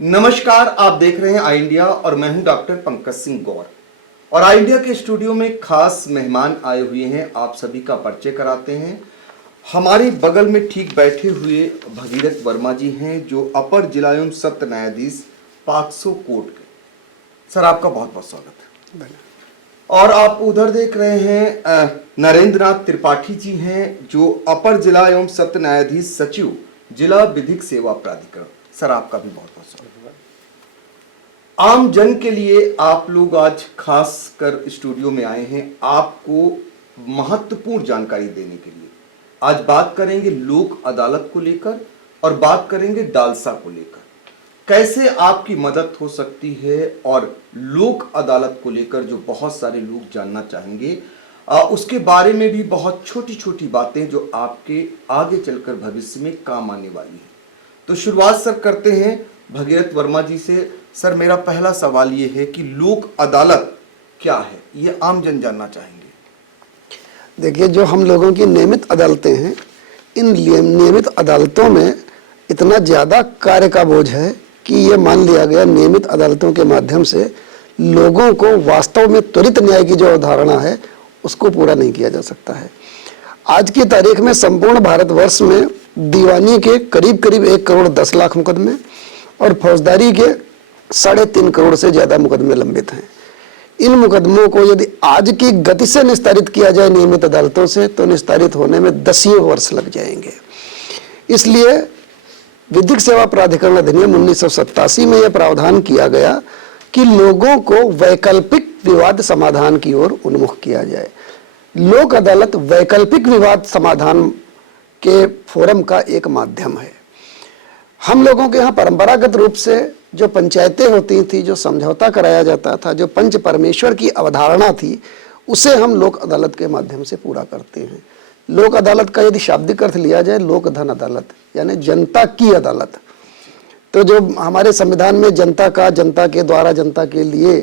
नमस्कार, आप देख रहे हैं आई इंडिया और मैं हूं डॉक्टर पंकज सिंह गौर। और आई इंडिया के स्टूडियो में खास मेहमान आए हुए हैं, आप सभी का परिचय कराते हैं। हमारे बगल में ठीक बैठे हुए भगीरथ वर्मा जी हैं, जो अपर जिला एवं सत्र न्यायाधीश पॉक्सो कोर्ट के। सर, आपका बहुत बहुत स्वागत है। और आप उधर देख रहे हैं नरेंद्र नाथ त्रिपाठी जी हैं, जो अपर जिला एवं सत्र न्यायाधीश सचिव जिला विधिक सेवा प्राधिकरण। सर, आपका भी बहुत बहुत स्वागत है। आम जन के लिए आप लोग आज खास कर स्टूडियो में आए हैं, आपको महत्वपूर्ण जानकारी देने के लिए। आज बात करेंगे लोक अदालत को लेकर और बात करेंगे डालसा को लेकर, कैसे आपकी मदद हो सकती है। और लोक अदालत को लेकर जो बहुत सारे लोग जानना चाहेंगे, उसके बारे में भी बहुत छोटी छोटी बातें जो आपके आगे चलकर भविष्य में काम आने वाली है। तो शुरुआत सर करते हैं भगीरथ वर्मा जी से। सर, मेरा पहला सवाल ये है कि लोक अदालत क्या है, ये आम जन जानना चाहेंगे। देखिए, जो हम लोगों की नियमित अदालतें हैं, इन नियमित अदालतों में इतना ज़्यादा कार्य का बोझ है कि ये मान लिया गया नियमित अदालतों के माध्यम से लोगों को वास्तव में त्वरित न्याय की जो अवधारणा है उसको पूरा नहीं किया जा सकता है। आज की तारीख में संपूर्ण भारतवर्ष में दीवानी के करीब करीब 1,10,00,000 मुकदमे और फौजदारी के 3.5 करोड़ से ज़्यादा मुकदमे लंबित हैं। इन मुकदमों को यदि आज की गति से निस्तारित किया जाए नियमित अदालतों से, तो निस्तारित होने में 10 वर्ष लग जाएंगे। इसलिए विधिक सेवा प्राधिकरण अधिनियम 1987 में यह प्रावधान किया गया कि लोगों को वैकल्पिक विवाद समाधान की ओर उन्मुख किया जाए। लोक अदालत वैकल्पिक विवाद समाधान के फोरम का एक माध्यम है। हम लोगों के यहाँ परंपरागत रूप से जो पंचायतें होती थी, जो समझौता कराया जाता था, जो पंच परमेश्वर की अवधारणा थी, उसे हम लोक अदालत के माध्यम से पूरा करते हैं। लोक अदालत का यदि शाब्दिक अर्थ लिया जाए, लोक धन अदालत यानी जनता की अदालत। तो जो हमारे संविधान में जनता का, जनता के द्वारा, जनता के लिए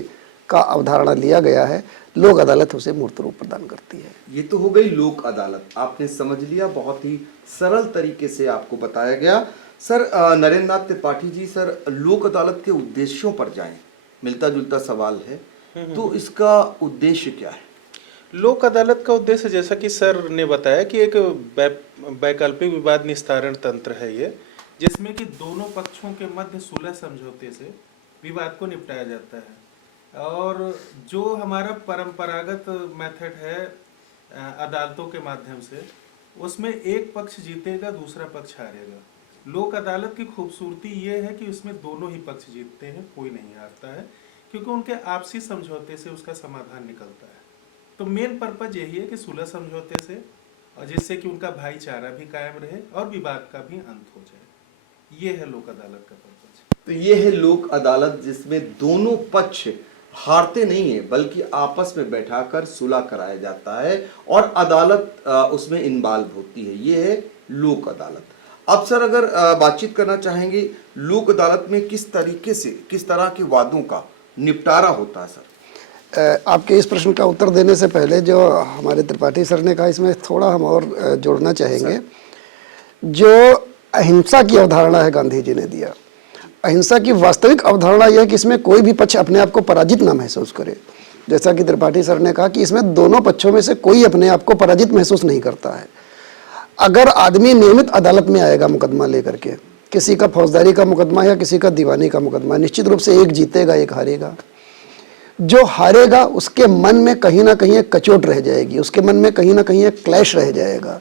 का अवधारणा लिया गया है, लोक अदालत उसे मूर्त रूप प्रदान करती है। ये तो हो गई लोक अदालत, आपने समझ लिया, बहुत ही सरल तरीके से आपको बताया गया। सर, नरेंद्र नाथ त्रिपाठी जी, सर लोक अदालत के उद्देश्यों पर जाएं, मिलता जुलता सवाल है, तो इसका उद्देश्य क्या है? लोक अदालत का उद्देश्य, जैसा कि सर ने बताया, कि एक वैकल्पिक विवाद निस्तारण तंत्र है ये, जिसमें कि दोनों पक्षों के मध्य सुलह समझौते से विवाद को निपटाया जाता है। और जो हमारा परंपरागत मेथड है अदालतों के माध्यम से, उसमें एक पक्ष जीतेगा, दूसरा पक्ष हारेगा। लोक अदालत की खूबसूरती ये है कि उसमें दोनों ही पक्ष जीतते हैं, कोई नहीं हारता है, क्योंकि उनके आपसी समझौते से उसका समाधान निकलता है। तो मेन पर्पज यही है कि सुलह समझौते से, और जिससे कि उनका भाईचारा भी कायम रहे और विवाद का भी अंत हो जाए। ये है लोक अदालत का पर्पज। तो ये है लोक अदालत, जिसमें दोनों पक्ष हारते नहीं है, बल्कि आपस में बैठाकर सुलह कराया जाता है और अदालत उसमें इन्वॉल्व होती है। ये है लोक अदालत। अब सर, अगर बातचीत करना चाहेंगे, लोक अदालत में किस तरीके से, किस तरह के वादों का निपटारा होता है? सर, आपके इस प्रश्न का उत्तर देने से पहले जो हमारे त्रिपाठी सर ने कहा, इसमें थोड़ा हम और जोड़ना चाहेंगे। जो अहिंसा की अवधारणा है गांधी जी ने दिया, अहिंसा की वास्तविक अवधारणा यह है कि इसमें कोई भी पक्ष अपने आप को पराजित ना महसूस करे। जैसा कि त्रिपाठी सर ने कहा कि इसमें दोनों पक्षों में से कोई अपने आप को पराजित महसूस नहीं करता है। अगर आदमी नियमित अदालत में आएगा मुकदमा लेकर के, किसी का फौजदारी का मुकदमा या किसी का दीवानी का मुकदमा, निश्चित रूप से एक जीतेगा, एक हारेगा। जो हारेगा उसके मन में कहीं ना कहीं एक कचोट रह जाएगी, उसके मन में कहीं ना कहीं एक क्लैश रह जाएगा।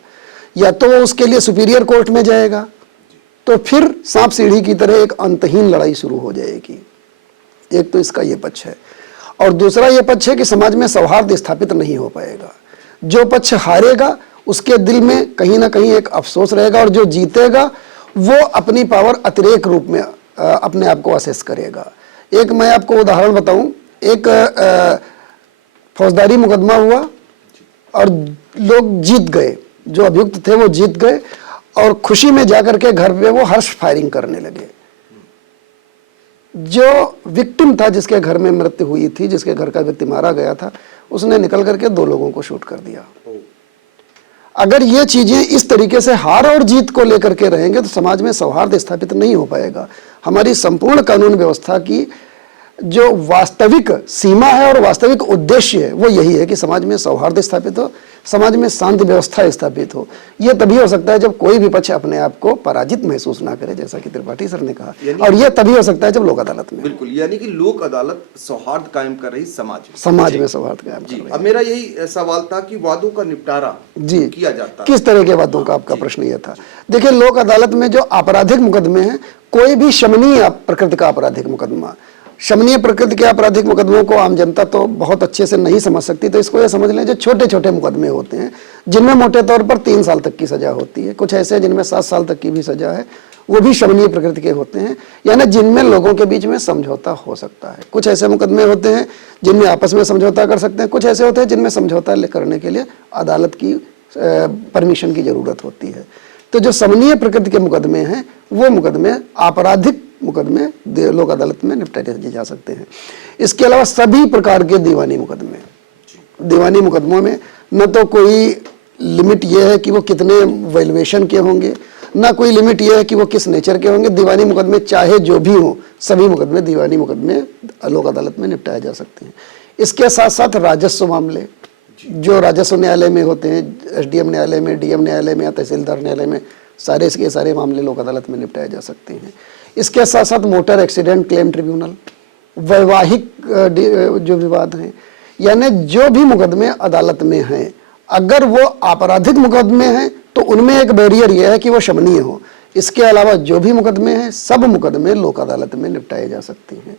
या तो वो उसके लिए सुपीरियर कोर्ट में जाएगा, तो फिर सांप सीढ़ी की तरह एक अंतहीन लड़ाई शुरू हो जाएगी। एक तो इसका ये पक्ष है, और दूसरा ये पक्ष है कि समाज में सौहार्द स्थापित नहीं हो पाएगा। जो पक्ष हारेगा उसके दिल में कहीं ना कहीं एक अफसोस रहेगा, और जो जीतेगा वो अपनी पावर अतिरेक रूप में अपने आप को असेस करेगा। एक मैं आपको उदाहरण बताऊं, एक फौजदारी मुकदमा हुआ और लोग जीत गए, जो अभियुक्त थे वो जीत गए, और खुशी में जाकर के घर पे वो हर्ष फायरिंग करने लगे। जो विक्टिम था, जिसके घर में मृत्यु हुई थी, जिसके घर का व्यक्ति मारा गया था, उसने निकल करके 2 लोगों को शूट कर दिया। अगर ये चीजें इस तरीके से हार और जीत को लेकर के रहेंगे तो समाज में सौहार्द स्थापित नहीं हो पाएगा। हमारी संपूर्ण कानून व्यवस्था की जो वास्तविक सीमा है और वास्तविक उद्देश्य है वो यही है कि समाज में सौहार्द स्थापित हो, समाज में शांति व्यवस्था स्थापित हो। ये तभी हो सकता है जब कोई भी पक्ष अपने आप को पराजित महसूस ना करे, जैसा कि त्रिपाठी सर ने कहा, और ये तभी हो सकता है जब लोक अदालत में। बिल्कुल, यानी कि लोक अदालत सौहार्द कायम कर रही समाज में सौहार्द कायम कर रही। अब मेरा यही सवाल था कि वादों का निपटारा जी किया जाता है किस तरह के वादों का, आपका प्रश्न यह था। देखिए, लोक अदालत में जो आपराधिक मुकदमे हैं, कोई भी शमनीय प्रकृति का आपराधिक मुकदमा, शमनीय प्रकृति के आपराधिक मुकदमों को आम जनता तो बहुत अच्छे से नहीं समझ सकती, तो इसको ये समझ लें जो छोटे छोटे मुकदमे होते हैं जिनमें मोटे तौर पर 3 साल तक की सजा होती है, कुछ ऐसे जिनमें 7 साल तक की भी सजा है, वो भी शमनीय प्रकृति के होते हैं, यानी जिनमें लोगों के बीच में समझौता हो सकता है। कुछ ऐसे मुकदमे होते हैं जिनमें आपस में समझौता कर सकते हैं, कुछ ऐसे होते हैं जिनमें समझौता करने के लिए अदालत की परमिशन की जरूरत होती है। तो जो शमनीय प्रकृति के मुकदमे हैं वो मुकदमे आपराधिक मुकदमे लोक अदालत में निपटाए जा सकते हैं। इसके अलावा सभी प्रकार के दीवानी मुकदमे, दीवानी मुकदमों में न तो कोई लिमिट ये है कि वो कितने वैल्यूएशन के होंगे, ना कोई लिमिट ये है कि वो किस नेचर के होंगे। दीवानी मुकदमे चाहे जो भी हो, सभी मुकदमे दीवानी मुकदमे लोक अदालत में निपटाए जा सकते हैं। इसके साथ साथ राजस्व मामले जो राजस्व न्यायालय में होते हैं, एसडीएम न्यायालय में, डीएम न्यायालय में या तहसीलदार न्यायालय में, सारे इसके सारे मामले लोक अदालत में निपटाए जा सकते हैं। इसके साथ साथ मोटर एक्सीडेंट क्लेम ट्रिब्यूनल, वैवाहिक जो विवाद हैं, यानी जो भी मुकदमे अदालत में हैं, अगर वो आपराधिक मुकदमे हैं तो उनमें एक बैरियर यह है कि वो शमनीय हो। इसके अलावा जो भी मुकदमे हैं, सब मुकदमे लोक अदालत में निपटाए जा सकते हैं।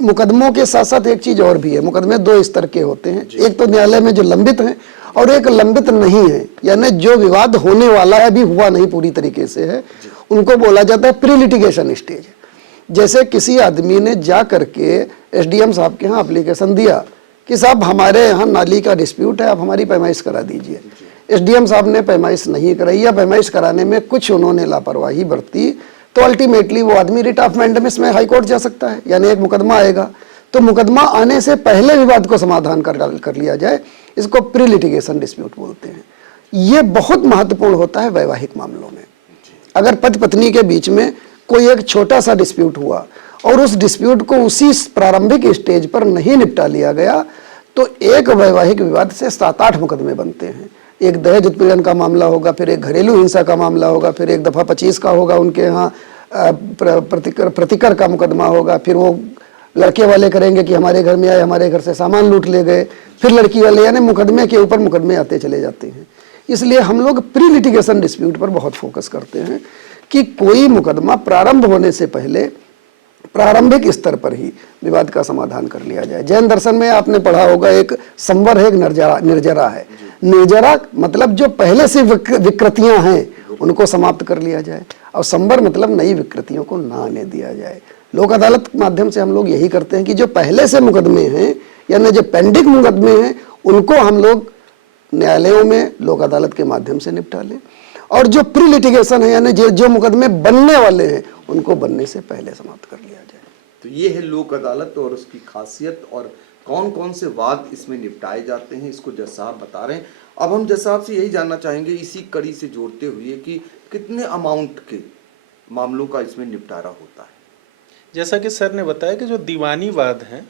मुकदमों के साथ साथ एक चीज और भी है, मुकदमे 2 स्तर के होते हैं, एक तो न्यायालय में जो लंबित हैं और एक लंबित नहीं है, यानी जो विवाद होने वाला है, अभी हुआ नहीं पूरी तरीके से है, उनको बोला जाता है प्री लिटिगेशन स्टेज। जैसे किसी आदमी ने जा करके एसडीएम साहब के यहाँ एप्लीकेशन दिया कि साहब हमारे यहाँ नाली का डिस्प्यूट है, आप हमारी पैमाइश करा दीजिए। एसडीएम साहब ने पैमाइश नहीं कराई या पैमाइश कराने में कुछ उन्होंने लापरवाही बरती, तो अल्टीमेटली वो आदमी रिट ऑफ मैंडेमिस में हाई कोर्ट जा सकता है, यानी एक मुकदमा आएगा। तो मुकदमा आने से पहले विवाद को समाधान कर लिया जाए, इसको प्री लिटिगेशन डिस्प्यूट बोलते हैं। ये बहुत महत्वपूर्ण होता है वैवाहिक मामलों में। अगर पति पत्नी के बीच में कोई एक छोटा सा डिस्प्यूट हुआ और उस डिस्प्यूट को उसी प्रारंभिक स्टेज पर नहीं निपटा लिया गया, तो एक वैवाहिक विवाद से 7-8 मुकदमे बनते हैं। एक दहेज उत्पीड़न का मामला होगा, फिर एक घरेलू हिंसा का मामला होगा, फिर एक दफा 25 का होगा, उनके यहाँ प्रतिकर का मुकदमा होगा, फिर वो लड़के वाले करेंगे कि हमारे घर में आए, हमारे घर से सामान लूट ले गए, फिर लड़की वाले, यानी मुकदमे के ऊपर मुकदमे आते चले जाते हैं। इसलिए हम लोग प्री लिटिगेशन डिस्प्यूट पर बहुत फोकस करते हैं कि कोई मुकदमा प्रारंभ होने से पहले प्रारंभिक स्तर पर ही विवाद का समाधान कर लिया जाए। जैन दर्शन में आपने पढ़ा होगा, एक संवर है, एक निर्जरा है। निर्जरा मतलब जो पहले से विकृतियां हैं उनको समाप्त कर लिया जाए, और संवर मतलब नई विकृतियों को ना आने दिया जाए। लोक अदालत के माध्यम से हम लोग यही करते हैं कि जो पहले से मुकदमे हैं, यानी जो पेंडिंग मुकदमे हैं, उनको हम लोग न्यायालयों में लोक अदालत के माध्यम से निपटा लें, और जो प्री लिटिगेशन है, यानी जो मुकदमे बनने वाले हैं, उनको बनने से पहले समाप्त कर लिया जाए। तो ये है लोक अदालत और उसकी खासियत, और कौन कौन से वाद इसमें निपटाए जाते हैं, इसको जज साहब बता रहे हैं। अब हम जज साहब से यही जानना चाहेंगे, इसी कड़ी से जोड़ते हुए, कि कितने अमाउंट के मामलों का इसमें निपटारा होता है। जैसा कि सर ने बताया कि जो दीवानी वाद हैं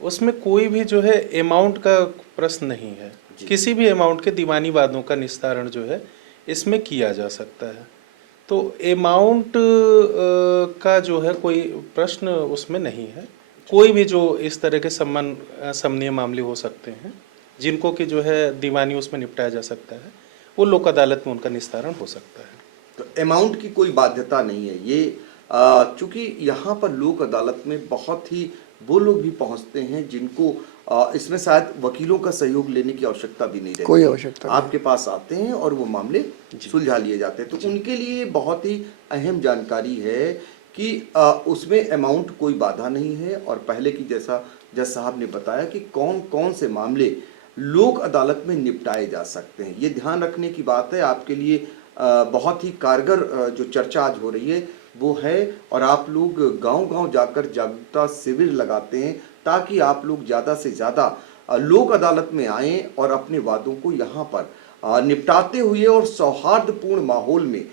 उसमें कोई भी जो है अमाउंट का प्रश्न नहीं है, किसी भी अमाउंट के दीवानी वादों का निस्तारण जो है इसमें किया जा सकता है। तो अमाउंट का जो है कोई प्रश्न उसमें नहीं है। कोई भी जो इस तरह के समन्वय मामले हो सकते हैं जिनको कि जो है दीवानी उसमें निपटाया जा सकता है, वो लोक अदालत में उनका निस्तारण हो सकता है। तो अमाउंट की कोई बाध्यता नहीं है। ये चूंकि यहाँ पर लोक अदालत में बहुत ही वो लोग भी पहुँचते हैं जिनको इसमें शायद वकीलों का सहयोग लेने की आवश्यकता भी नहीं रहती, कोई आवश्यकता नहीं। आपके पास आते हैं और वो मामले सुलझा लिए जाते हैं। तो उनके लिए बहुत ही अहम जानकारी है कि उसमें अमाउंट कोई बाधा नहीं है। और पहले की जैसा जज साहब ने बताया कि कौन कौन से मामले लोक अदालत में निपटाए जा सकते हैं, ये ध्यान रखने की बात है। आपके लिए बहुत ही कारगर जो चर्चा आज हो रही है वो है, और आप लोग गांव-गांव जाकर जागरूकता शिविर लगाते हैं ताकि आप लोग ज़्यादा से ज़्यादा लोक अदालत में आएँ और अपने वादों को यहाँ पर निपटाते हुए और सौहार्दपूर्ण माहौल में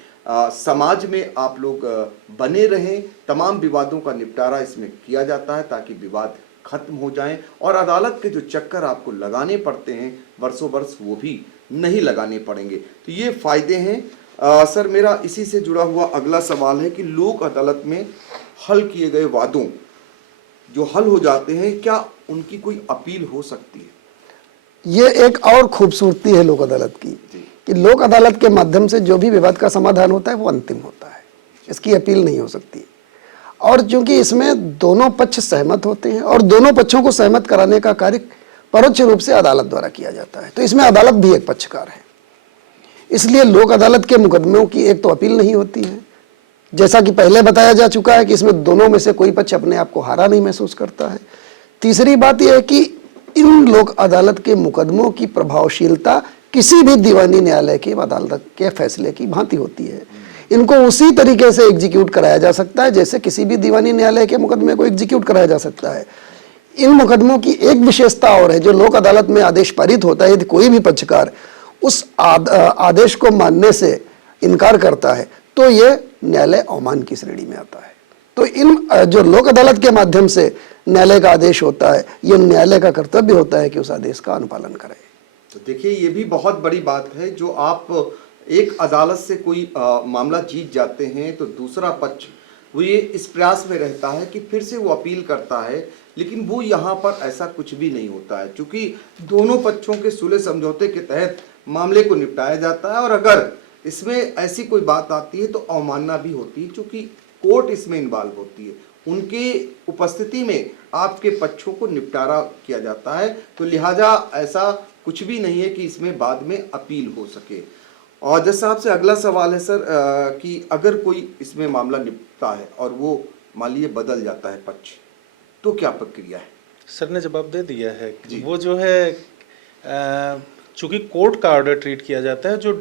समाज में आप लोग बने रहें। तमाम विवादों का निपटारा इसमें किया जाता है ताकि विवाद खत्म हो जाएं और अदालत के जो चक्कर आपको लगाने पड़ते हैं वर्षों वर्ष, वो भी नहीं लगाने पड़ेंगे। तो ये फायदे हैं। सर, मेरा इसी से जुड़ा हुआ अगला सवाल है कि लोक अदालत में हल किए गए वादों जो हल हो जाते हैं, क्या उनकी कोई अपील हो सकती है? ये एक और खूबसूरती है लोक अदालत की कि लोक अदालत के माध्यम से जो भी विवाद का समाधान होता है वो अंतिम होता है, इसकी अपील नहीं हो सकती। और चूंकि इसमें दोनों पक्ष सहमत होते हैं और दोनों पक्षों को सहमत कराने का कार्य परोक्ष रूप से अदालत द्वारा किया जाता है, तो इसमें अदालत भी एक पक्षकार है। इसलिए लोक अदालत के मुकदमों की एक तो अपील नहीं होती है, जैसा कि पहले बताया जा चुका है कि इसमें दोनों में से कोई पक्ष अपने आप को हारा नहीं महसूस करता है। तीसरी बात यह है कि इन लोक अदालत के मुकदमों की प्रभावशीलता किसी भी दीवानी न्यायालय के अदालत के फैसले की भांति होती है। इनको उसी तरीके से एग्जीक्यूट कराया जा सकता है जैसे किसी भी दीवानी न्यायालय के मुकदमे को एग्जीक्यूट कराया जा सकता है। इन मुकदमों की एक विशेषता और है, जो लोक अदालत में आदेश पारित होता है, यदि कोई भी पक्षकार उस आदेश को मानने से इनकार करता है तो ये न्यायालय अवमान की श्रेणी में आता है। तो इन जो लोक अदालत के माध्यम से न्यायालय का आदेश होता है, ये न्यायालय का कर्तव्य होता है कि उस आदेश का अनुपालन करे। तो देखिए, ये भी बहुत बड़ी बात है। जो आप एक अदालत से कोई मामला जीत जाते हैं तो दूसरा पक्ष वो ये इस प्रयास में रहता है कि फिर से वो अपील करता है, लेकिन वो यहाँ पर ऐसा कुछ भी नहीं होता है, क्योंकि दोनों पक्षों के सुलह समझौते के तहत मामले को निपटाया जाता है। और अगर इसमें ऐसी कोई बात आती है तो अवमानना भी होती है, क्योंकि कोर्ट इसमें इन्वॉल्व होती है, उनके उपस्थिति में आपके पक्षों को निपटारा किया जाता है। तो लिहाजा ऐसा कुछ भी नहीं है कि इसमें बाद में अपील हो सके। और जज साहब से अगला सवाल है सर, कि अगर कोई इसमें मामला निपटता है और वो मान लीजिए बदल जाता है पक्ष, तो क्या प्रक्रिया है? सर ने जवाब दे दिया है कि वो जो है चूंकि कोर्ट का ऑर्डर ट्रीट किया जाता है, जो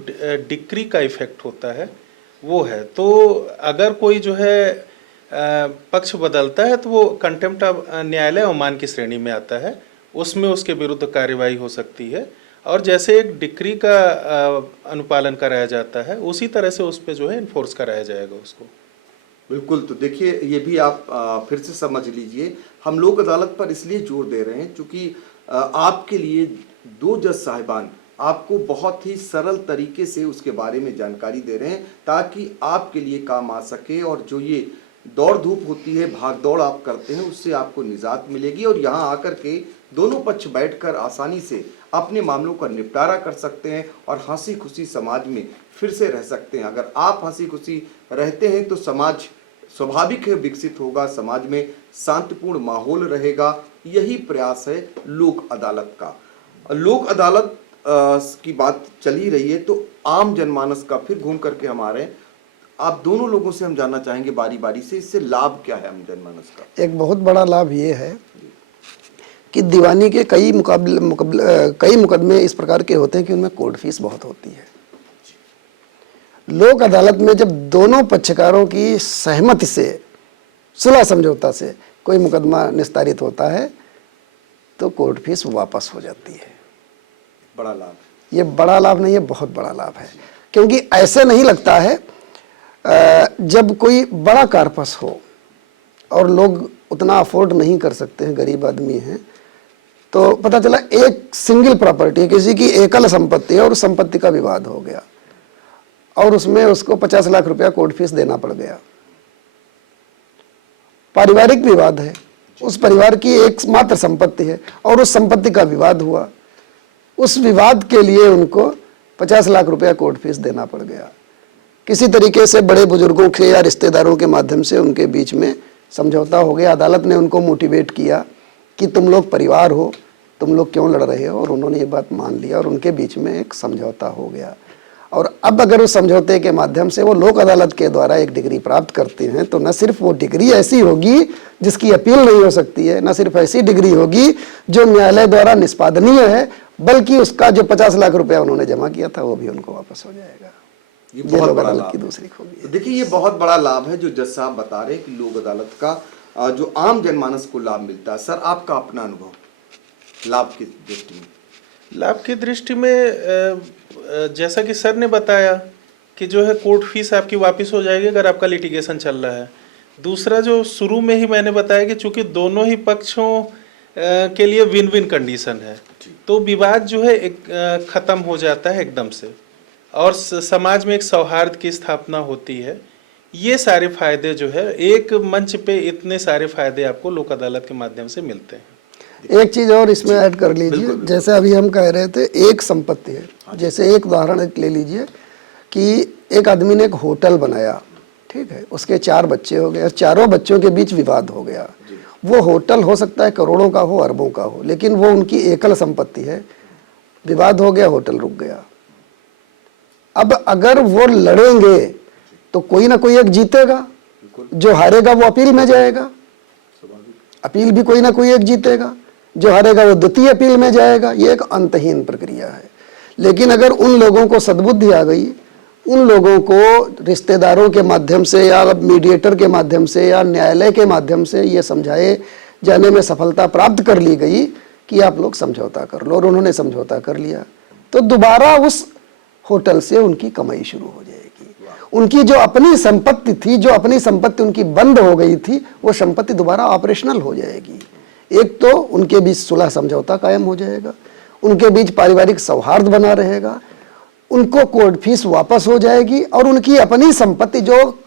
डिक्री का इफेक्ट होता है वो है। तो अगर कोई जो है पक्ष बदलता है तो वो कंटेम्प्ट ऑफ न्यायालय अवमान की श्रेणी में आता है, उसमें उसके विरुद्ध कार्यवाही हो सकती है। और जैसे एक डिक्री का अनुपालन कराया जाता है, उसी तरह से उस पर जो है इन्फोर्स कराया जाएगा उसको। बिल्कुल। तो देखिए, ये भी आप फिर से समझ लीजिए, हम लोक अदालत पर इसलिए जोर दे रहे हैं क्योंकि आपके लिए दो जज साहिबान आपको बहुत ही सरल तरीके से उसके बारे में जानकारी दे रहे हैं ताकि आपके लिए काम आ सके। और जो ये दौड़ धूप होती है, भाग दौड़ आप करते हैं, उससे आपको निजात मिलेगी और यहाँ आकर के दोनों पक्ष बैठकर आसानी से अपने मामलों का निपटारा कर सकते हैं और हंसी खुशी समाज में फिर से रह सकते हैं। अगर आप हंसी खुशी रहते हैं तो समाज स्वाभाविक है विकसित होगा, समाज में शांतिपूर्ण माहौल रहेगा। यही प्रयास है लोक अदालत का। लोक अदालत की बात चल ही रही है तो आम जनमानस का फिर घूम करके हमारे आप दोनों लोगों से हम जानना चाहेंगे बारी बारी से, इससे लाभ क्या है आम जनमानस का? एक बहुत बड़ा लाभ ये है कि दीवानी के कई मुकदमे इस प्रकार के होते हैं कि उनमें कोर्ट फीस बहुत होती है। लोक अदालत में जब दोनों पक्षकारों की सहमति से, सुलह समझौता से कोई मुकदमा निस्तारित होता है तो कोर्ट फीस वापस हो जाती है। बड़ा लाभ। ये बड़ा लाभ नहीं है, बहुत बड़ा लाभ है। क्योंकि ऐसे नहीं लगता है जब कोई बड़ा कार्पस हो और लोग उतना अफोर्ड नहीं कर सकते हैं, गरीब आदमी हैं, तो पता चला एक सिंगल प्रॉपर्टी है, किसी की एकल संपत्ति है और उस संपत्ति का विवाद हो गया और उसमें उसको 50 लाख रुपया कोर्ट फीस देना पड़ गया। पारिवारिक विवाद है, उस परिवार की एकमात्र संपत्ति है और उस संपत्ति का विवाद हुआ, उस विवाद के लिए उनको 50 लाख रुपया कोर्ट फीस देना पड़ गया। किसी तरीके से बड़े बुजुर्गों के या रिश्तेदारों के माध्यम से उनके बीच में समझौता हो गया, अदालत ने उनको मोटिवेट किया कि तुम लोग परिवार हो, तुम लोग क्यों लड़ रहे हो, और उन्होंने ये बात मान लिया और उनके बीच में एक समझौता हो गया। और अब अगर उस समझौते के माध्यम से वो लोक अदालत के द्वारा एक डिग्री प्राप्त करते हैं तो न सिर्फ वो डिग्री ऐसी होगी जिसकी अपील नहीं हो सकती है, न सिर्फ ऐसी डिग्री होगी जो न्यायालय द्वारा निष्पादनीय है, बल्कि उसका जो 50 लाख रुपया उन्होंने जमा किया था वो भी उनको वापस हो जाएगा। ये बहुत बड़ा लाभ की दूसरी खूबी है। देखिए, ये बहुत बड़ा लाभ है जो जज साहब बता रहे हैं कि लोक अदालत का जो आम जनमानस को लाभ मिलता है। सर, आपका अपना अनुभव लाभ की दृष्टि में? लाभ की दृष्टि में जैसा कि सर ने बताया कि जो है कोर्ट फीस आपकी वापस हो जाएगी अगर आपका लिटिगेशन चल रहा है। दूसरा जो शुरू में ही मैंने बताया कि चूंकि दोनों ही पक्षों के लिए विन विन कंडीशन है, तो विवाद जो है एक खत्म हो जाता है एकदम से, और समाज में एक सौहार्द की स्थापना होती है। ये सारे फायदे जो है एक मंच पे, इतने सारे फायदे आपको लोक अदालत के माध्यम से मिलते हैं। एक चीज और इसमें ऐड कर लीजिए, जैसे अभी हम कह रहे थे एक संपत्ति है, जैसे एक उदाहरण ले लीजिए कि एक आदमी ने एक होटल बनाया, ठीक है, उसके 4 बच्चे हो गए और चारों बच्चों के बीच विवाद हो गया। वो होटल हो सकता है करोड़ों का हो, अरबों का हो, लेकिन वो उनकी एकल संपत्ति है। विवाद हो गया, होटल रुक गया। अब अगर वो लड़ेंगे तो कोई ना कोई एक जीतेगा, जो हारेगा वो अपील में जाएगा, अपील भी कोई ना कोई एक जीतेगा, जो हारेगा वो द्वितीय अपील में जाएगा। ये एक अंतहीन प्रक्रिया है। लेकिन अगर उन लोगों को सद्बुद्धि आ गई, उन लोगों को रिश्तेदारों के माध्यम से या मीडिएटर के माध्यम से या न्यायालय के माध्यम से ये समझाए जाने में सफलता प्राप्त कर ली गई कि आप लोग समझौता कर लो, और उन्होंने समझौता कर लिया, तो दोबारा उस होटल से उनकी कमाई शुरू हो जाएगी। उनकी जो अपनी संपत्ति थी, जो अपनी संपत्ति उनकी बंद हो गई थी, वो संपत्ति दोबारा ऑपरेशनल हो जाएगी। एक तो उनके बीच सुलह समझौता कायम हो जाएगा, उनके बीच पारिवारिक सौहार्द बना रहेगा, उनको कोर्ट फीस वापस हो जाएगी, और उनकी अपनी संपत्ति जो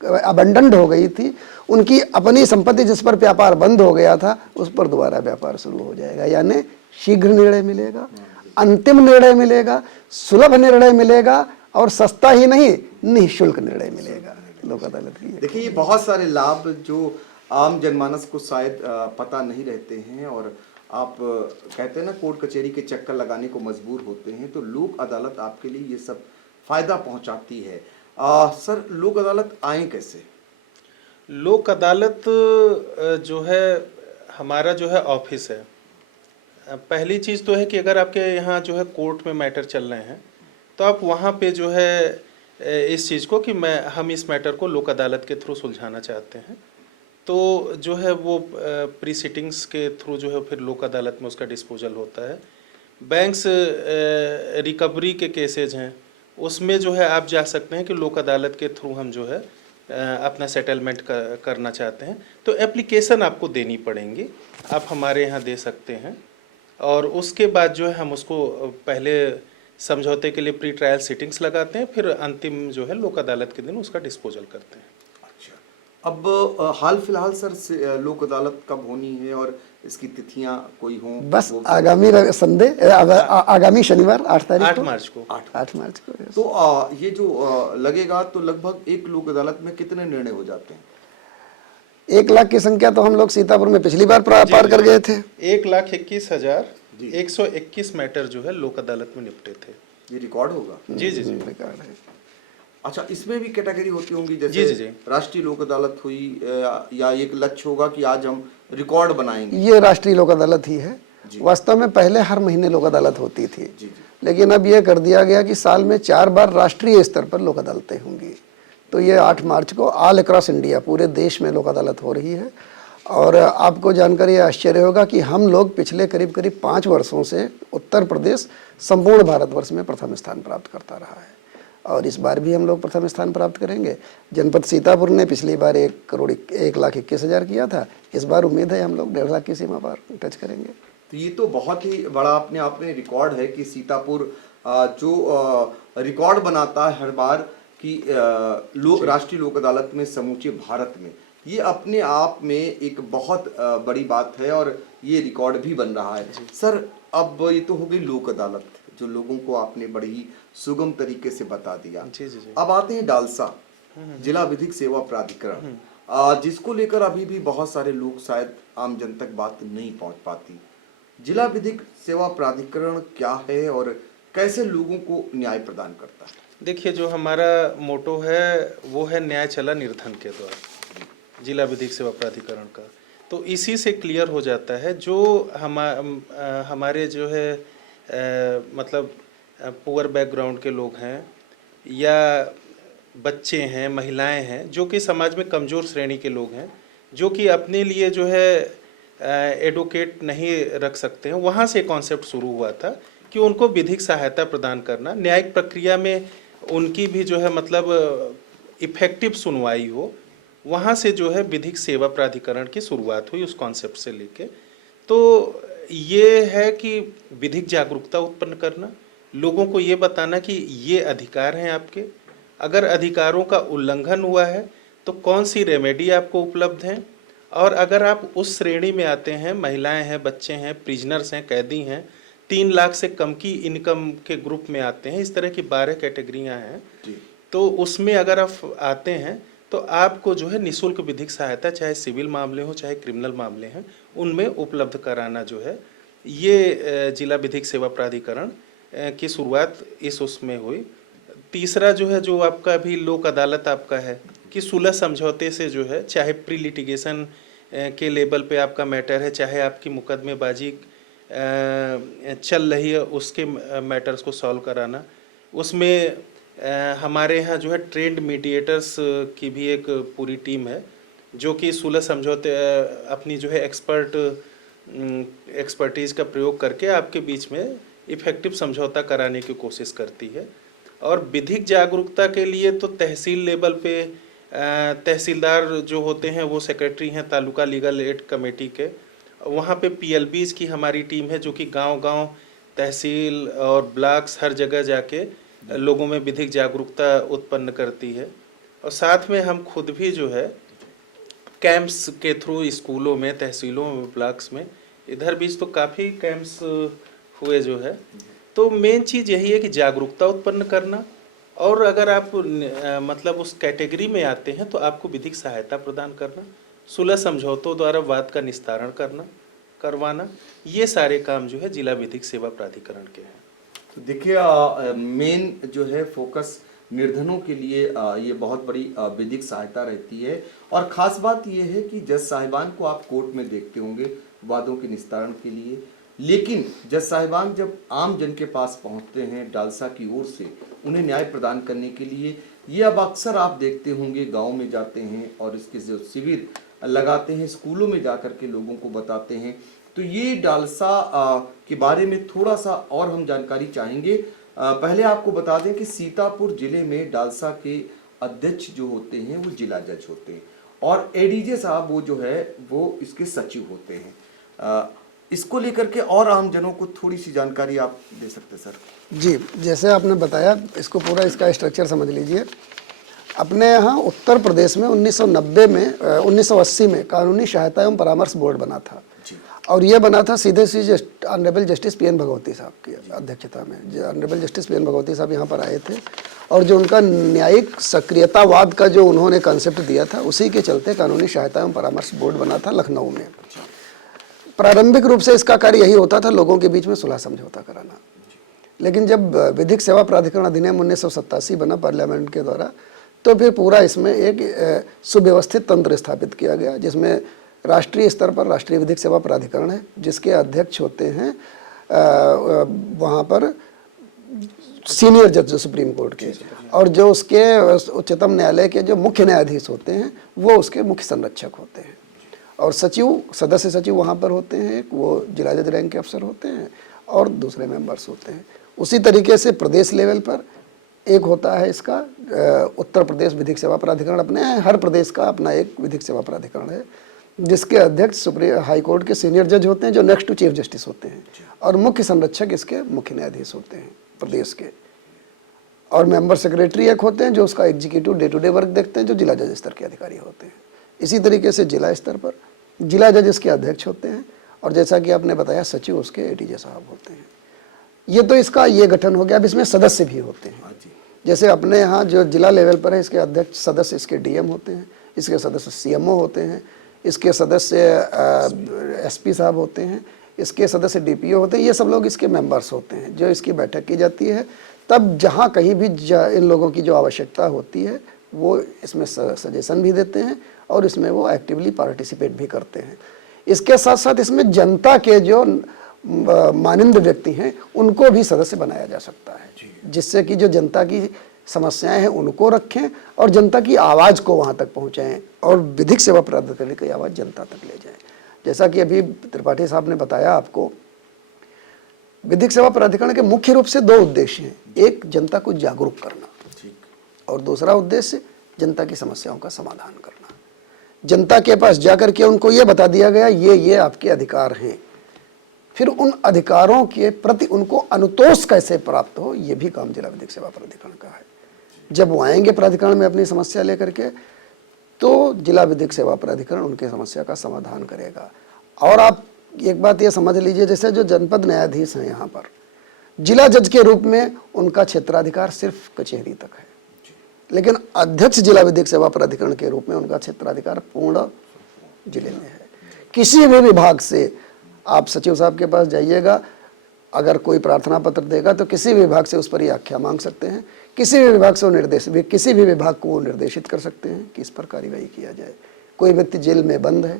अबंडन्ड हो गई थी, उनकी अपनी संपत्ति जिस पर व्यापार बंद हो गया था, उस पर दोबारा व्यापार शुरू हो जाएगा। यानी शीघ्र निर्णय मिलेगा, अंतिम निर्णय मिलेगा, सुलभ निर्णय मिलेगा, और सस्ता ही नहीं, निःशुल्क निर्णय मिलेगा लोक अदालत की। देखिए, ये बहुत सारे लाभ जो आम जनमानस को शायद पता नहीं रहते हैं, और आप कहते हैं ना कोर्ट कचहरी के चक्कर लगाने को मजबूर होते हैं, तो लोक अदालत आपके लिए ये सब फायदा पहुंचाती है। सर, लोक अदालत आए कैसे? लोक अदालत जो है हमारा जो है ऑफिस है। पहली चीज़ तो है कि अगर आपके यहाँ जो है कोर्ट में मैटर चल रहे हैं, तो आप वहाँ पे जो है इस चीज़ को कि हम इस मैटर को लोक अदालत के थ्रू सुलझाना चाहते हैं, तो जो है वो प्री सिटिंग्स के थ्रू जो है फिर लोक अदालत में उसका डिस्पोजल होता है। बैंक्स रिकवरी के केसेज हैं, उसमें जो है आप जा सकते हैं कि लोक अदालत के थ्रू हम जो है अपना सेटलमेंट करना चाहते हैं, तो एप्लीकेशन आपको देनी पड़ेंगी, आप हमारे यहाँ दे सकते हैं, और उसके बाद जो है हम उसको पहले समझौते के लिए प्री ट्रायल सिटिंग्स लगाते हैं, फिर अंतिम जो है लोक अदालत के दिन उसका डिस्पोजल करते हैं। अच्छा, अब हाल फिलहाल सर लोक अदालत कब होनी है, और इसकी तिथियां कोई हों? बस आगामी आगामी शनिवार 8 तारीख 8 को, मार्च को 8 मार्च को। तो ये जो लगेगा, तो लगभग एक लोक अदालत में कितने निर्णय हो जाते हैं? 1 लाख की संख्या तो हम लोग सीतापुर में पिछली बार पार कर गए थे। 1,21,121 मैटर जो है लोक अदालत में निपटे थे। ये रिकॉर्ड होगा? जी। रिकॉर्ड है। अच्छा, इसमें भी कैटेगरी होती होंगी, जी। जैसे राष्ट्रीय लोक अदालत हुई, या एक लक्ष्य होगा कि आज हम रिकॉर्ड बनाएंगे? ये राष्ट्रीय लोक अदालत ही है। वास्तव में पहले हर महीने लोक अदालत होती थी, लेकिन अब ये कर दिया गया कि साल में 4 बार राष्ट्रीय स्तर पर लोक अदालतें होंगी। तो ये 8 मार्च को ऑल अक्रॉस इंडिया, पूरे देश में लोक अदालत हो रही है। और आपको जानकर ये आश्चर्य होगा कि हम लोग पिछले करीब 5 वर्षों से उत्तर प्रदेश संपूर्ण भारतवर्ष में प्रथम स्थान प्राप्त करता रहा है, और इस बार भी हम लोग प्रथम स्थान प्राप्त करेंगे। जनपद सीतापुर ने पिछली बार 1,21,000 किया था, इस बार उम्मीद है हम लोग 1.5 लाख की सीमा पर टच करेंगे। तो ये तो बहुत ही बड़ा अपने आप में रिकॉर्ड है कि सीतापुर जो रिकॉर्ड बनाता है हर बार कि राष्ट्रीय लोक अदालत में समूचे भारत में, ये अपने आप में एक बहुत बड़ी बात है, और ये रिकॉर्ड भी बन रहा है। सर, अब ये तो हो गई लोक अदालत, जो लोगों को आपने बड़ी ही सुगम तरीके से बता दिया। जी। अब आते हैं डालसा, जिला विधिक सेवा प्राधिकरण, जिसको लेकर अभी भी बहुत सारे लोग शायद आम जन तक बात नहीं पहुंच पाती। जिला विधिक सेवा प्राधिकरण क्या है और कैसे लोगों को न्याय प्रदान करता है? देखिए, जो हमारा मोटो है वो है न्याय चला निर्धन के द्वारा, जिला विधिक सेवा प्राधिकरण का। तो इसी से क्लियर हो जाता है जो हमारे जो है मतलब पुअर बैकग्राउंड के लोग हैं, या बच्चे हैं, महिलाएं हैं, जो कि समाज में कमज़ोर श्रेणी के लोग हैं, जो कि अपने लिए जो है एडवोकेट नहीं रख सकते हैं। वहाँ से कॉन्सेप्ट शुरू हुआ था कि उनको विधिक सहायता प्रदान करना, न्यायिक प्रक्रिया में उनकी भी जो है मतलब इफेक्टिव सुनवाई हो, वहाँ से जो है विधिक सेवा प्राधिकरण की शुरुआत हुई उस कॉन्सेप्ट से लेके। तो ये है कि विधिक जागरूकता उत्पन्न करना, लोगों को ये बताना कि ये अधिकार हैं आपके, अगर अधिकारों का उल्लंघन हुआ है तो कौन सी रेमेडी आपको उपलब्ध हैं, और अगर आप उस श्रेणी में आते हैं, महिलाएं हैं, बच्चे हैं, प्रिजनर्स हैं, कैदी हैं, 3 लाख से कम की इनकम के ग्रुप में आते हैं, इस तरह की 12 कैटेगरियाँ हैं, तो उसमें अगर आप आते हैं तो आपको जो है निःशुल्क विधिक सहायता, चाहे सिविल मामले हो चाहे क्रिमिनल मामले हैं, उनमें उपलब्ध कराना जो है, ये जिला विधिक सेवा प्राधिकरण की शुरुआत इस उसमें हुई। तीसरा जो है, जो आपका भी लोक अदालत आपका है, कि सुलह समझौते से जो है, चाहे प्री लिटिगेशन के लेवल पे आपका मैटर है, चाहे आपकी मुकदमेबाजी चल रही है, उसके मैटर्स को सॉल्व कराना। उसमें हमारे यहाँ जो है ट्रेंड मीडिएटर्स की भी एक पूरी टीम है, जो कि सुलह समझौते अपनी जो है एक्सपर्टीज़ का प्रयोग करके आपके बीच में इफ़ेक्टिव समझौता कराने की कोशिश करती है। और विधिक जागरूकता के लिए तो तहसील लेवल पे तहसीलदार जो होते हैं वो सेक्रेटरी हैं तालुका लीगल एड कमेटी के, वहाँ पे पीएलबीज की हमारी टीम है जो कि गांव-गांव, तहसील और ब्लॉक्स हर जगह जाके लोगों में विधिक जागरूकता उत्पन्न करती है। और साथ में हम खुद भी जो है कैंप्स के थ्रू स्कूलों में, तहसीलों में, ब्लॉक्स में, इधर बीच तो काफ़ी कैंप्स हुए जो है। तो मेन चीज़ यही है कि जागरूकता उत्पन्न करना, और अगर आप मतलब उस कैटेगरी में आते हैं तो आपको विधिक सहायता प्रदान करना, सुलह समझौतों द्वारा वाद का निस्तारण करवाना, ये सारे काम जो है जिला विधिक सेवा प्राधिकरण के हैं। तो देखिए मेन जो है फोकस निर्धनों के लिए ये बहुत बड़ी विधिक सहायता रहती है। और ख़ास बात ये है कि जज साहिबान को आप कोर्ट में देखते होंगे वादों के निस्तारण के लिए, लेकिन जज साहिबान जब आम जन के पास पहुंचते हैं डालसा की ओर से उन्हें न्याय प्रदान करने के लिए, ये अब अक्सर आप देखते होंगे गांव में जाते हैं और इसके जो शिविर लगाते हैं, स्कूलों में जाकर के लोगों को बताते हैं। तो ये डालसा के बारे में थोड़ा सा और हम जानकारी चाहेंगे। पहले आपको बता दें कि सीतापुर जिले में डालसा के अध्यक्ष जो होते हैं वो जिला जज होते हैं, और एडीजे साहब वो जो है वो इसके सचिव होते हैं। इसको लेकर के और आम जनों को थोड़ी सी जानकारी आप दे सकते सर? जी, जैसे आपने बताया, इसको पूरा इसका स्ट्रक्चर समझ लीजिए। अपने यहाँ उत्तर प्रदेश में 1980 में कानूनी सहायता एवं परामर्श बोर्ड बना था, और ये बना था सीधे ऑनरेबल जस्टिस पीएन भगवती साहब की अध्यक्षता में। ऑनरेबल जस्टिस पीएन भगवती साहब यहाँ पर आए थे, और जो उनका न्यायिक सक्रियतावाद का जो उन्होंने कॉन्सेप्ट दिया था, उसी के चलते कानूनी सहायता एवं परामर्श बोर्ड बना था लखनऊ में। प्रारंभिक रूप से इसका कार्य यही होता था, लोगों के बीच में सुलह समझौता कराना। लेकिन जब विधिक सेवा प्राधिकरण अधिनियम 1987 बना पार्लियामेंट के द्वारा, तो फिर पूरा इसमें एक सुव्यवस्थित तंत्र स्थापित किया गया, जिसमें राष्ट्रीय स्तर पर राष्ट्रीय विधिक सेवा प्राधिकरण है, जिसके अध्यक्ष होते हैं वहाँ पर सीनियर जज जो सुप्रीम कोर्ट के, और जो उसके उच्चतम न्यायालय के जो मुख्य न्यायाधीश होते हैं वो उसके मुख्य संरक्षक होते हैं। और सचिव, सदस्य सचिव वहाँ पर होते हैं, वो जिला जज रैंक के अफसर होते हैं, और दूसरे मेंबर्स होते हैं। उसी तरीके से प्रदेश लेवल पर एक होता है इसका उत्तर प्रदेश विधिक सेवा प्राधिकरण। अपने हर प्रदेश का अपना एक विधिक सेवा प्राधिकरण है, जिसके अध्यक्ष सुप्रीम हाई कोर्ट के सीनियर जज होते हैं, जो नेक्स्ट टू चीफ जस्टिस होते हैं, और मुख्य संरक्षक इसके मुख्य न्यायाधीश होते हैं प्रदेश के। और मेंबर सेक्रेटरी एक होते हैं, जो उसका executive day to day work देखते हैं, जो जिला जज स्तर के अधिकारी होते हैं। इसी तरीके से जिला स्तर पर जिला जज इसके अध्यक्ष होते हैं, और जैसा कि आपने बताया सचिव उसके एडीजे साहब होते हैं। ये तो इसका ये गठन हो गया। अब इसमें सदस्य भी होते हैं, जैसे अपने यहाँ जो जिला लेवल पर है, इसके अध्यक्ष सदस्य इसके डीएम होते हैं, इसके सदस्य सीएमओ होते हैं, इसके सदस्य एसपी साहब होते हैं, इसके सदस्य डीपीओ होते हैं। ये सब लोग इसके मेंबर्स होते हैं, जो इसकी बैठक की जाती है। तब जहाँ कहीं भी इन लोगों की जो आवश्यकता होती है, वो इसमें सजेशन भी देते हैं, और इसमें वो एक्टिवली पार्टिसिपेट भी करते हैं। इसके साथ साथ इसमें जनता के जो मानिंद व्यक्ति हैं, उनको भी सदस्य बनाया जा सकता है, जिससे कि जो जनता की समस्याएं हैं उनको रखें, और जनता की आवाज़ को वहाँ तक पहुँचाएं, और विधिक सेवा प्राधिकरण की आवाज़ जनता तक ले जाएं। जैसा कि अभी त्रिपाठी साहब ने बताया आपको, विधिक सेवा प्राधिकरण के मुख्य रूप से दो उद्देश्य हैं। एक, जनता को जागरूक करना, और दूसरा उद्देश्य जनता की समस्याओं का समाधान करना। जनता के पास जाकर के उनको ये बता दिया गया ये आपके अधिकार हैं, फिर उन अधिकारों के प्रति उनको अनुतोष कैसे प्राप्त हो, ये भी काम जिला विधिक सेवा प्राधिकरण का है। जब वो आएंगे प्राधिकरण में अपनी समस्या लेकर के, तो जिला विधिक सेवा प्राधिकरण उनकी समस्या का समाधान करेगा। और आप एक बात ये समझ लीजिए, जैसे जो जनपद न्यायाधीश हैं यहाँ पर, जिला जज के रूप में उनका क्षेत्राधिकार सिर्फ कचहरी तक है, लेकिन अध्यक्ष जिला विधिक सेवा प्राधिकरण के रूप में उनका क्षेत्राधिकार पूर्ण जिले में है। किसी भी विभाग से आप सचिव साहब के पास जाइएगा, अगर कोई प्रार्थना पत्र देगा तो किसी भी विभाग से उस पर ही आख्या मांग सकते हैं, किसी भी विभाग से वो किसी भी विभाग को वो निर्देशित कर सकते हैं कि इस पर कार्रवाई किया जाए। कोई व्यक्ति जेल में बंद है,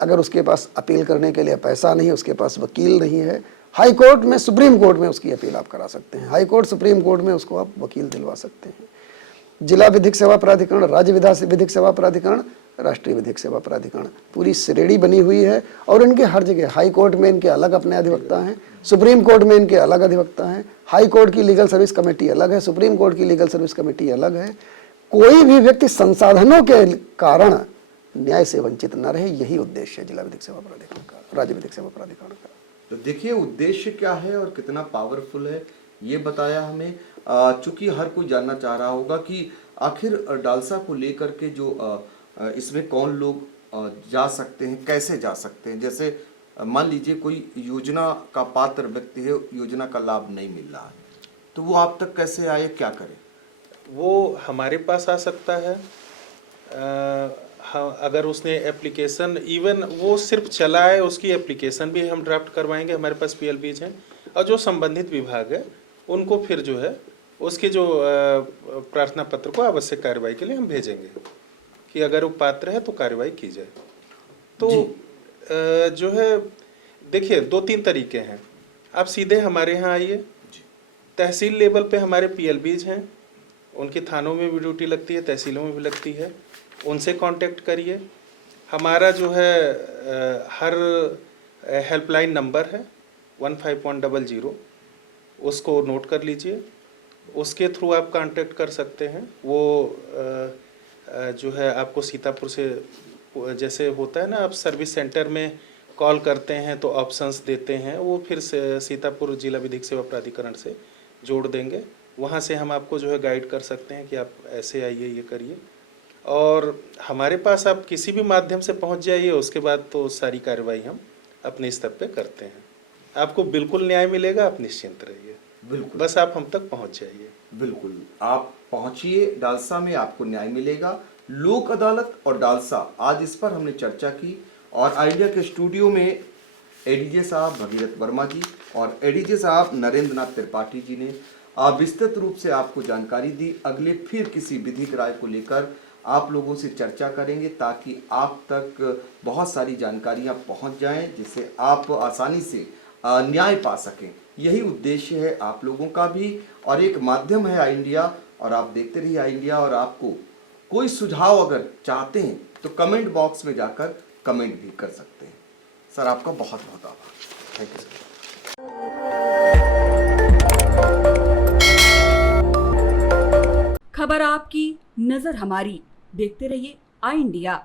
अगर उसके पास अपील करने के लिए पैसा नहीं, उसके पास वकील नहीं है, हाई कोर्ट में, सुप्रीम कोर्ट में उसकी अपील आप करा सकते हैं। हाई कोर्ट, सुप्रीम कोर्ट में उसको आप वकील दिलवा सकते हैं। जिला विधिक सेवा प्राधिकरण, राज्य विधिक सेवा प्राधिकरण, राष्ट्रीय विधिक सेवा प्राधिकरण, पूरी श्रेणी बनी हुई है। और इनके हर जगह, हाई कोर्ट में इनके अलग अपने अधिवक्ता हैं, सुप्रीम कोर्ट में इनके अलग अधिवक्ता हैं, हाई कोर्ट की लीगल सर्विस कमेटी अलग है, सुप्रीम कोर्ट की लीगल सर्विस कमेटी अलग है। कोई भी व्यक्ति संसाधनों के कारण न्याय से वंचित न रहे, यही उद्देश्य है जिला विधिक सेवा प्राधिकरण का, राज्य विधिक सेवा प्राधिकरण का। तो देखिए उद्देश्य क्या है और कितना पावरफुल है, ये बताया हमें। चूंकि हर कोई जानना चाह रहा होगा कि आखिर डालसा को लेकर के जो इसमें कौन लोग जा सकते हैं, कैसे जा सकते हैं। जैसे मान लीजिए कोई योजना का पात्र व्यक्ति है, योजना का लाभ नहीं मिल रहा है, तो वो आप तक कैसे आए, क्या करे? वो हमारे पास आ सकता है। हाँ, अगर उसने एप्लीकेशन, इवन वो सिर्फ चला है, उसकी एप्लीकेशन भी हम ड्राफ्ट करवाएंगे, हमारे पास PLBs हैं। और जो संबंधित विभाग है उनको फिर जो है उसके जो प्रार्थना पत्र को आवश्यक कार्रवाई के लिए हम भेजेंगे कि अगर वो पात्र है तो कार्रवाई की जाए। तो जो है देखिए 2-3 तरीके हैं। आप सीधे हमारे यहाँ आइए, तहसील लेवल पे हमारे PLBs हैं, उनकी थानों में भी ड्यूटी लगती है, तहसीलों में भी लगती है, उनसे कांटेक्ट करिए। हमारा जो है हर हेल्पलाइन नंबर है 15100, उसको नोट कर लीजिए, उसके थ्रू आप कांटेक्ट कर सकते हैं। वो जो है आपको सीतापुर से, जैसे होता है ना, आप सर्विस सेंटर में कॉल करते हैं तो ऑप्शंस देते हैं, वो फिर से सीतापुर जिला विधिक सेवा प्राधिकरण से जोड़ देंगे। वहाँ से हम आपको जो है गाइड कर सकते हैं कि आप ऐसे आइए, ये करिए। और हमारे पास आप किसी भी माध्यम से पहुँच जाइए, उसके बाद तो सारी कार्रवाई हम अपने स्तर पे करते हैं। आपको बिल्कुल न्याय मिलेगा, आप निश्चिंत रहिए। बिल्कुल, बस आप हम तक पहुँच जाइए। बिल्कुल आप पहुंचिए, डालसा में आपको न्याय मिलेगा। लोक अदालत और डालसा, आज इस पर हमने चर्चा की। और आइडिया के स्टूडियो में ADJ साहब भगीरथ वर्मा जी और ADJ साहब नरेंद्र नाथ त्रिपाठी जी ने विस्तृत रूप से आपको जानकारी दी। अगले फिर किसी विधिक राय को लेकर आप लोगों से चर्चा करेंगे, ताकि आप तक बहुत सारी जानकारियां पहुंच जाएं, जिससे आप आसानी से न्याय पा सकें। यही उद्देश्य है आप लोगों का भी, और एक माध्यम है आई इंडिया। और आप देखते रहिए आई इंडिया। और आपको कोई सुझाव अगर चाहते हैं तो कमेंट बॉक्स में जाकर कमेंट भी कर सकते हैं। सर आपका बहुत बहुत आभार। Thank you sir. खबर आपकी, नजर हमारी। देखते रहिए आई इंडिया।